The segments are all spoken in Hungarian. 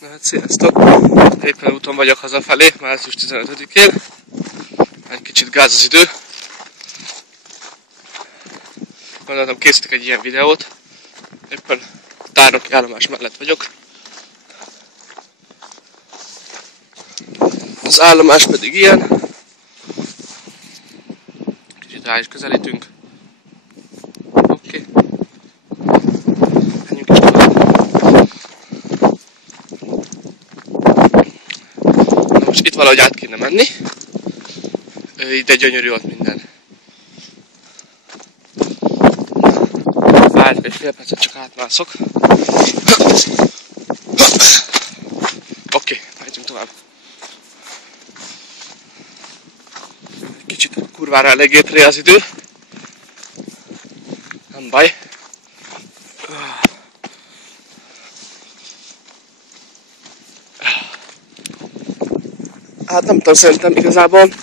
Na hát sziasztok! Éppen úton vagyok hazafelé, március 15-én. Egy kicsit gáz az idő. Gondoltam, készítek egy ilyen videót. Éppen tárnoki állomás mellett vagyok. Az állomás pedig ilyen. Kicsit rá is közelítünk. Oké. Menjünk is tovább. Na most itt valahogy át kéne menni. Ide gyönyörű ott minden. Várj egy fél percet, csak átmászok. Oké, megyünk tovább. Kicsit kurvára eléggé tré az idő. Nem baj. Hát nem tudom, szerintem igazából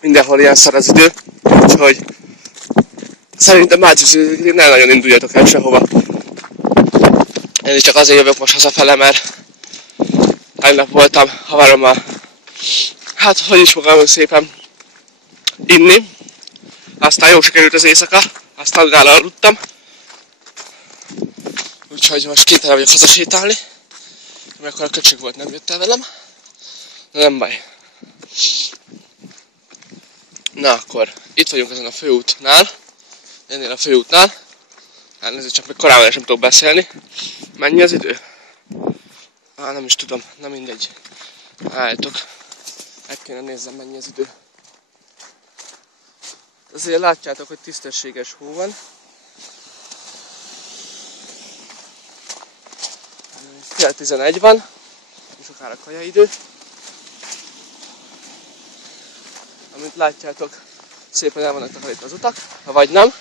mindenhol ilyen szar az idő, úgyhogy szerintem márciusig nem nagyon induljatok el sehova. Én is csak azért jövök most hazafele, mert tegnap voltam haverommal, hát hogy is magam szépen inni, aztán jó sikerült az éjszaka, aztán utána aludtam, úgyhogy most kénytelen vagyok hazasétálni, mert akkor a köcsög volt, nem jött el velem, de nem baj. Na akkor, itt vagyunk ezen a főútnál, ennél a főútnál, elnézést, csak még korábban sem tudok beszélni. Mennyi az idő? Nem is tudom, na mindegy. Álljatok, meg kéne nézzem, mennyi az idő. Azért látjátok, hogy tisztességes hó van. Fél 11 van, sokára kajaidő. Amint látjátok, szépen el vannak takarítva az utak, ha vagy nem.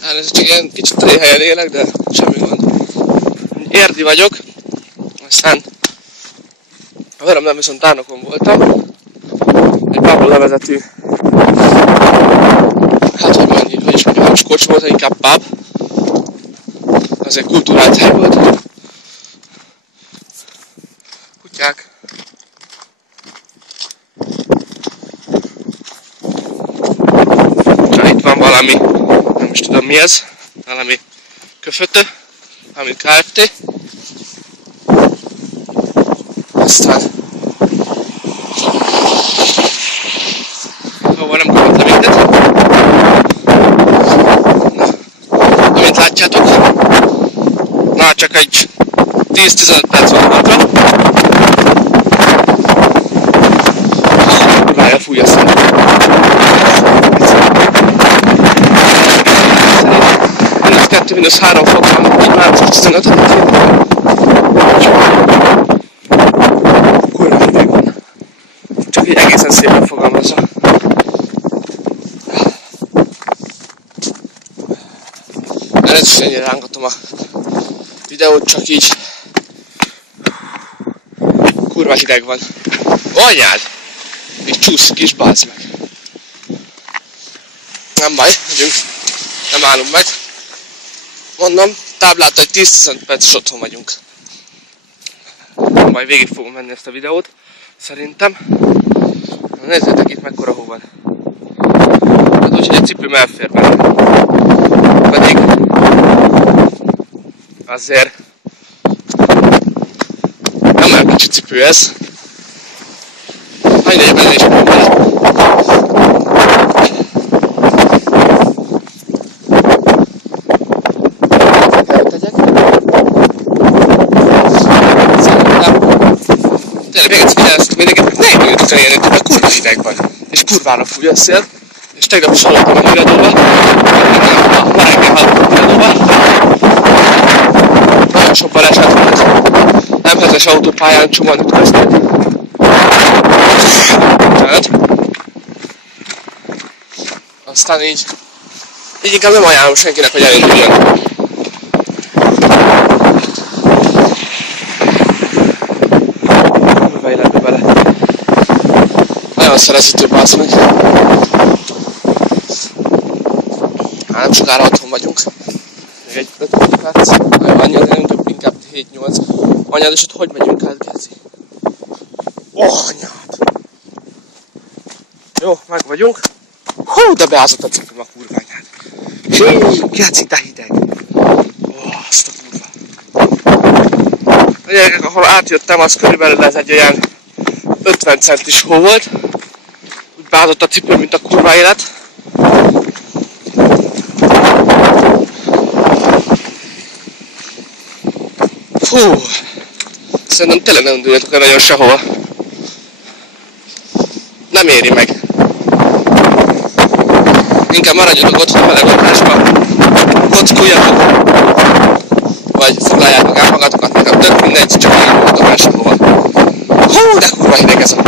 Elnézést, csak ilyen kicsit tréhelyen élek, de semmi gond. Érdi vagyok, aztán a verem nem, viszont tárnokon voltam. Egy Pablo nevezetű, hát hogy is mondjam, nem skocs volt, inkább pub. Az egy kultúrált hely volt. Kutyák. Itt van valami, nem is tudom mi ez, valami köfötö, valami Kft. Aztán hova nem kapott le mindet. Amint látjátok, na csak egy 10-15 perc van hátra. Kurvája fúj a szem. Minusz 3 fok van, március 15-én. Kurva hideg van. Csak így egészen szépen fogalmazza. Elnézést, hogy ennyire rángatom a videót, csak így kurva hideg van. Anyád! Így csúszik is, bazd meg. Nem baj, megyünk. Nem állunk meg. Mondom, táblát, hogy 10-15 perc otthon vagyunk. Majd végig fogom menni ezt a videót, szerintem. Nézzétek itt mekkora hó van. Hát úgyhogy egy cipőm elfér benne. Pedig azért nem olyan kicsi cipő ez. Mindegy, benne is fogom bele. Tényleg még egyszer figyeleztem mindenkit, ne induljatok el ilyen, mert kurva hideg van. És kurvára fúj a szél. És tegnap is hallottam a híradóban. Ma reggel hallottam a híradóban. Nagyon sok baleset volt. M7-es autópályán csomóan ütköztek. Aztán így inkább nem ajánlom senkinek, hogy elinduljon. Nagyon szerezhető, bász meg. Nem sokára otthon vagyunk. Még egy 5 perc, annyira nem több, inkább 7-8. Anyád, és ott hogy megyünk át, Geci? Anyád! Jó, meg vagyunk. Hú, de beázott a cipőm a kurványát. Hí, Geci, de hideg. Azt a kurva. A gyerekek, ahol átjöttem, az körülbelül ez egy olyan 50 centis hó volt. Úgy beázott a cipőm, mint a kurva élet. Fú, szerintem tényleg nem induljatok el nagyon sehova. Nem éri meg. Inkább maradjatok otthon meleg lakásba, kockuljatok, vagy foglaljátok el magatokat, nekem tök mindegy, csak nem induljatok el sehova. Hú, de kurva hideg ez a...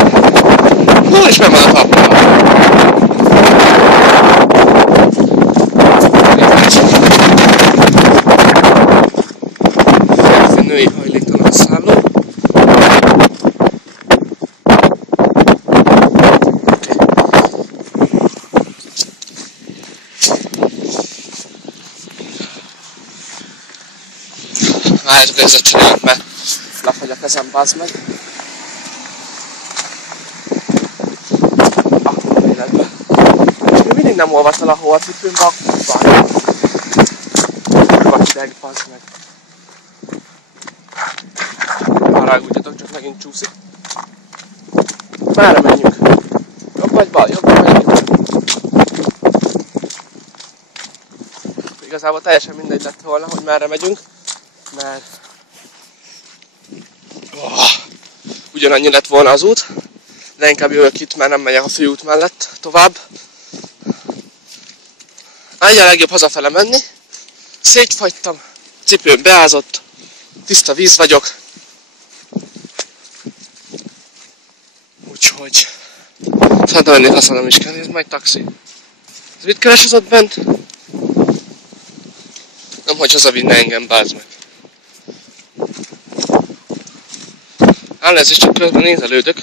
Hú, és meg van a talpam. Ez egy női hajléktalan szálló. Várjátok, ezzel csináljuk, mert lefagy a kezem, bazd meg. Akkor életben. És még mindig nem olvadt el a hó a cipőmbe, a kurva. Kurva hideg, bazd meg. Haragudjatok, csak megint csúszik. Merre menjünk? Jobb vagy bal? Jobbra menjünk. Igazából teljesen mindegy lett volna, hogy merre megyünk. Mert ugyanannyi lett volna az út, de inkább jövök itt, mert nem megyek a főút mellett tovább. Annyi a legjobb hazafele menni. Szétfagytam, cipőm beázott, tiszta víz vagyok. Úgyhogy szerintem ennél használom is kell, nézd majd taxi. Ez mit keres az ott bent? Nem, hogy hazavinne engem, bázd meg. Elnézést, csak közben nézelődök.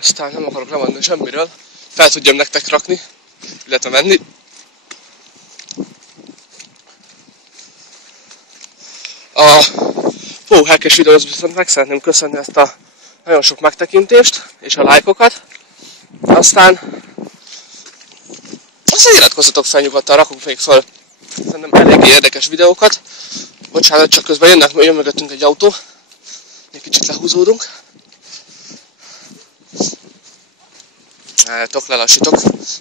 Aztán nem akarok lemondani semmiről. Fel tudjam nektek rakni, illetve menni. A hackes videóhoz viszont meg szeretném köszönni ezt a nagyon sok megtekintést és a lájkokat. Aztán iratkozzatok fel nyugodtan, rakunk még fel szerintem eléggé érdekes videókat. Bocsánat, csak közben jön mögöttünk egy autó. Egy kicsit lehúzódunk. Lelassítok,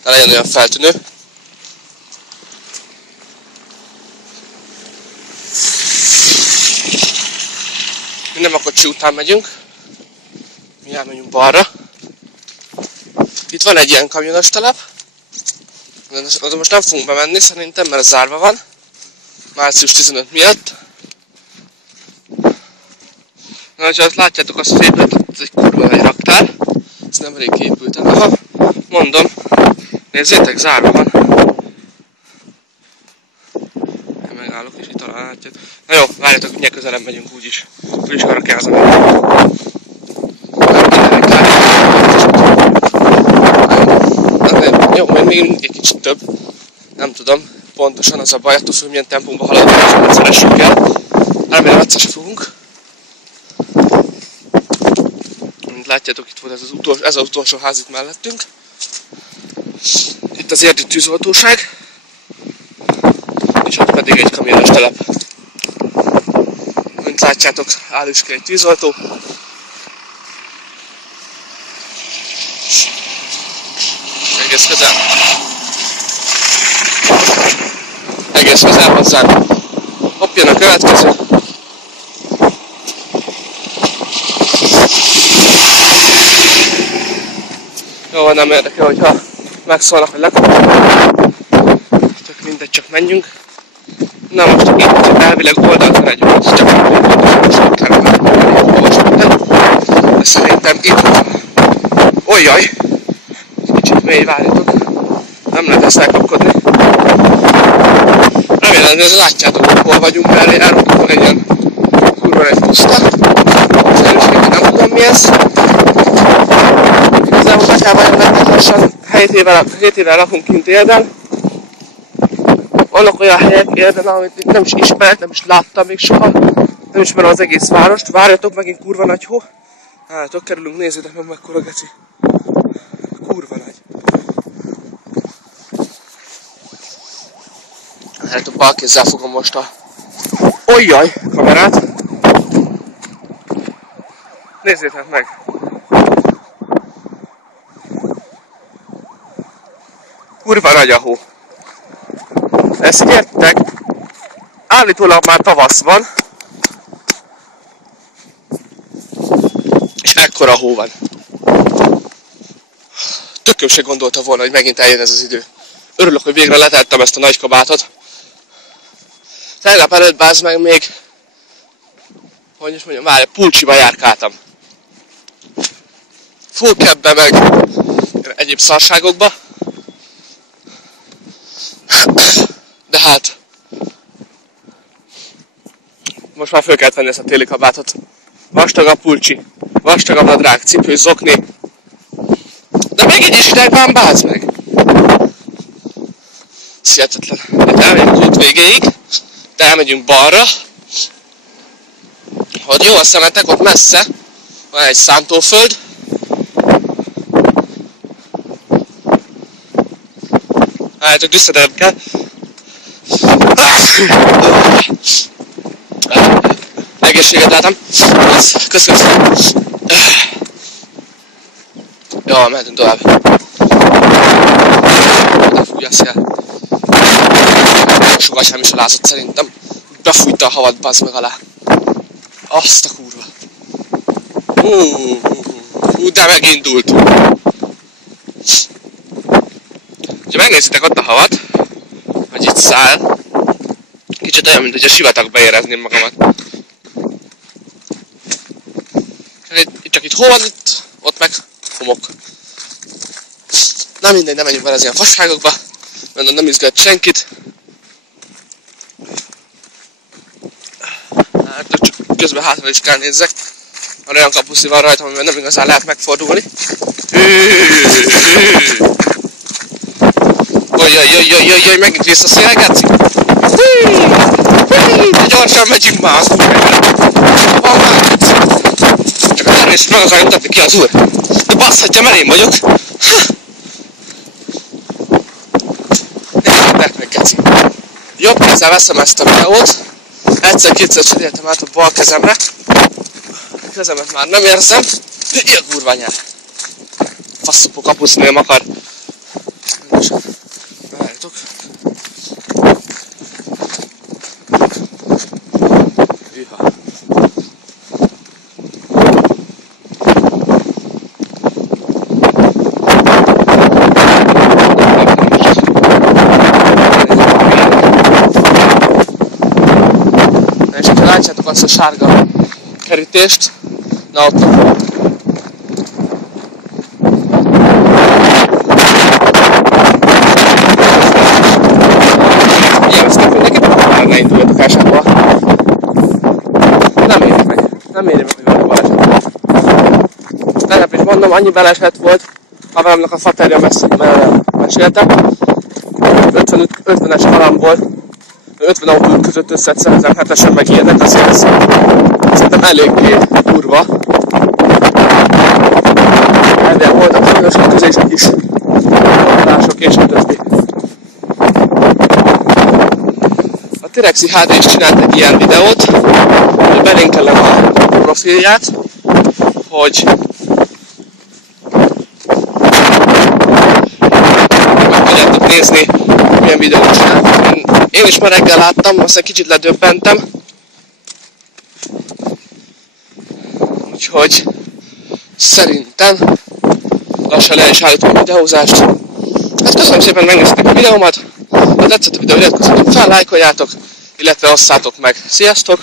de legyen olyan feltűnő. Mi nem a kocsi után megyünk. Mi elmegyünk balra. Itt van egy ilyen kamionos telep. De most nem fogunk bemenni szerintem, mert zárva van. Március 15 miatt. Na, hogyha azt látjátok azt az épületet, ez egy kurva egy raktár. Ez nem rég épült el. Aha, mondom. Nézzétek, zárva van. Én megállok és itt talán látjátok. Na jó, várjátok, mindjárt közelebb megyünk úgyis. Úgyis arra kell az jó, még mindig egy kicsit több. Nem tudom, pontosan az a baj, attól függ, milyen tempóban haladunk, és nem szeressünk el. Remélem egyszer se fogunk. Mint látjátok, itt volt ez az utolsó ház itt mellettünk. Itt az érdi tűzoltóság. És ott pedig egy kamionos telep. Mint látjátok, áll is ki egy tűzoltó. Egész közel. Egész közel hozzánk. Hopp, jön a következő. Jó, nem érdekel, hogyha megszólnak, hogy lekapcsolnak. Tök mindegy, csak menjünk. Na most itt elvileg oldalt van egy út, csak pontosan kellene olvasni minden. De szerintem itt... Ojjaj! Kicsit mély, várjatok. Nem lehet ezt elkapkodni. Remélem, hogy látjátok, hogy hol vagyunk, mert elrúgtunk egy ilyen kurva egy puszta. Szerintem nem tudom mi ez. Igazából be kell vajon nektek lassan 7 éve lakunk kint Érden. Vannak olyan helyek Érden, amit nem is ismerek, nem is láttam még soha. Nem ismerem az egész várost. Várjatok, megint kurva nagy hó. Álltok, kerülünk, nézzétek meg mekkora geci. Kurva nagy. Hát a bal kézzel fogom most a... Ojjaj, kamerát. Nézzétek meg. Kurva nagy a hó. Ezt így értitek? Állítólag már tavasz van. És ekkora hó van. Tököm se gondolta volna, hogy megint eljön ez az idő. Örülök, hogy végre letettem ezt a nagy kabátot. Tegnap előtt bázd meg még, hogy is mondjam, várj, pulcsiba járkáltam. Full cabbe meg egyéb szarságokba. De hát, most már föl kellett venni ezt a téli kabátot. Vastag a pulcsi, vastag a nadrág, cipő, zokni. De még így is ideg van, bázd meg! Hihetetlen. Itt elmegyünk az út végéig, de elmegyünk balra. Hogy jó a szemetek, ott messze van egy szántóföld. Hát, visszadelem kell. Egészséget látom. Köszönöm. Jó, mehetünk tovább. De fúj a szél. Sokat sem is alázott szerintem. Befújta a havat, bazd meg alá. Azt a kurva. De megindult. Ha megnézitek ott a havat, hogy itt száll, kicsit olyan, mint hogy a sivatagba érezném magamat. Csak itt hol van, ott meg homok. Na mindegy, nem menjünk bele az ilyen fasságokba, mert nem izgat senkit. Hát csak közben hátra is kell nézzek, mert olyan kapuszi van rajta, amivel nem igazán lehet megfordulni. Ojjjjjjjjjjjjj, megint visszaszél, geci! De gyorsan megyünk már az úrjában! Van már! Csak a természt meg akarja mutatni ki az úr! De basszhatja, mert én vagyok! Nézzétek meg, geci! Jobb kézzel veszem ezt a videót. Egyszer-kétszer cseréltem át a bal kezemre. A kezemet már nem érzem. Ilyen kurva nyár! Faszopó kapuszném akar. Várjátok. Hűha. És ha látjátok azt a sárga kerítést, na ott ne induljatok el sehova. Nem éri meg, hogy van baleset. Tegnap is mondom, annyi baleset volt, haveromnak a faterja meséltem. 50-es halamból 50 autó között összetszerezem, 7-esen meg ilyenek, azért szerintem eléggé durva. Elvileg voltak különös ütközések is, mások és a többi. A Tirexi HD is csinált egy ilyen videót, hogy belinkelem a profilját, hogy meg tudjátok nézni, milyen videót csinált. Én is ma reggel láttam, aztán kicsit ledöbbentem. Úgyhogy szerintem lassan le is állítom a videózást. Hát köszönöm szépen, hogy megnéztétek a videómat. Ha tetszett a videó, iratkozzatok fel, lájkoljátok, illetve osszátok meg. Sziasztok!